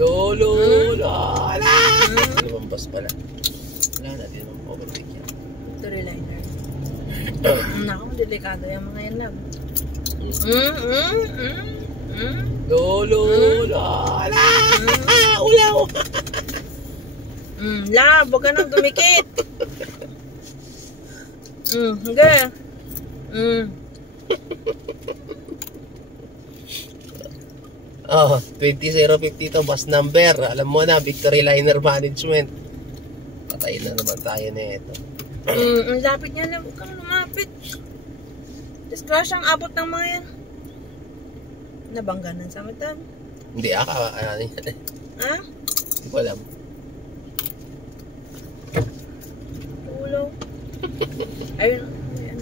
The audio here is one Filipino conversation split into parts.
Lolo, wala. Lumampas pala. Wala na, di naman overtake yan. Victory-liner. Naku, delikado yung mga yan lang. Lolo, wala. Ulaw. Lab, huwag ka nang tumikit. Hanggang. Oh, 20050 to, bus number. Alam mo na, Victory-liner management. Patayin na naman tayo na ito. Ang lapit niya lang. Huwag kang lumapit. Discrash ang abot ng mga yan. Nabangganan sa matan. Hindi, ano yan. Ha? Hindi ko alam. Ulo. Ayun. Ayun.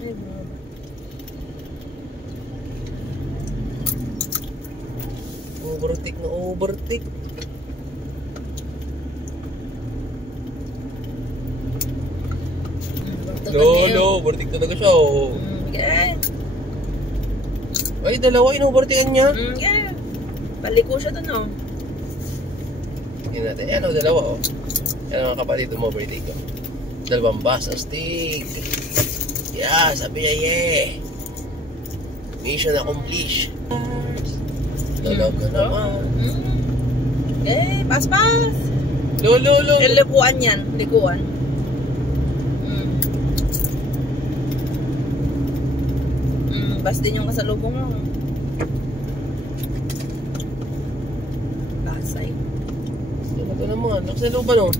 Ayun. Overtake na overtake. Lolo, overtake talaga siya. Okay. Ay, dalawa, in-overtakean niya. Yeah. Paliko siya dun, oh. Tingnan natin. Ayan, dalawa, oh. Yan mga kapatid, overtake, oh. Dalawang bus, astig. Yeah, sabi niya, yeah. Mission accomplished. Talaga naman. Okay, pas. Lolo. Likuan yan, likuan. Bas din yung kasalubong mo. Basay. Talaga naman. Nakasaluban, oh.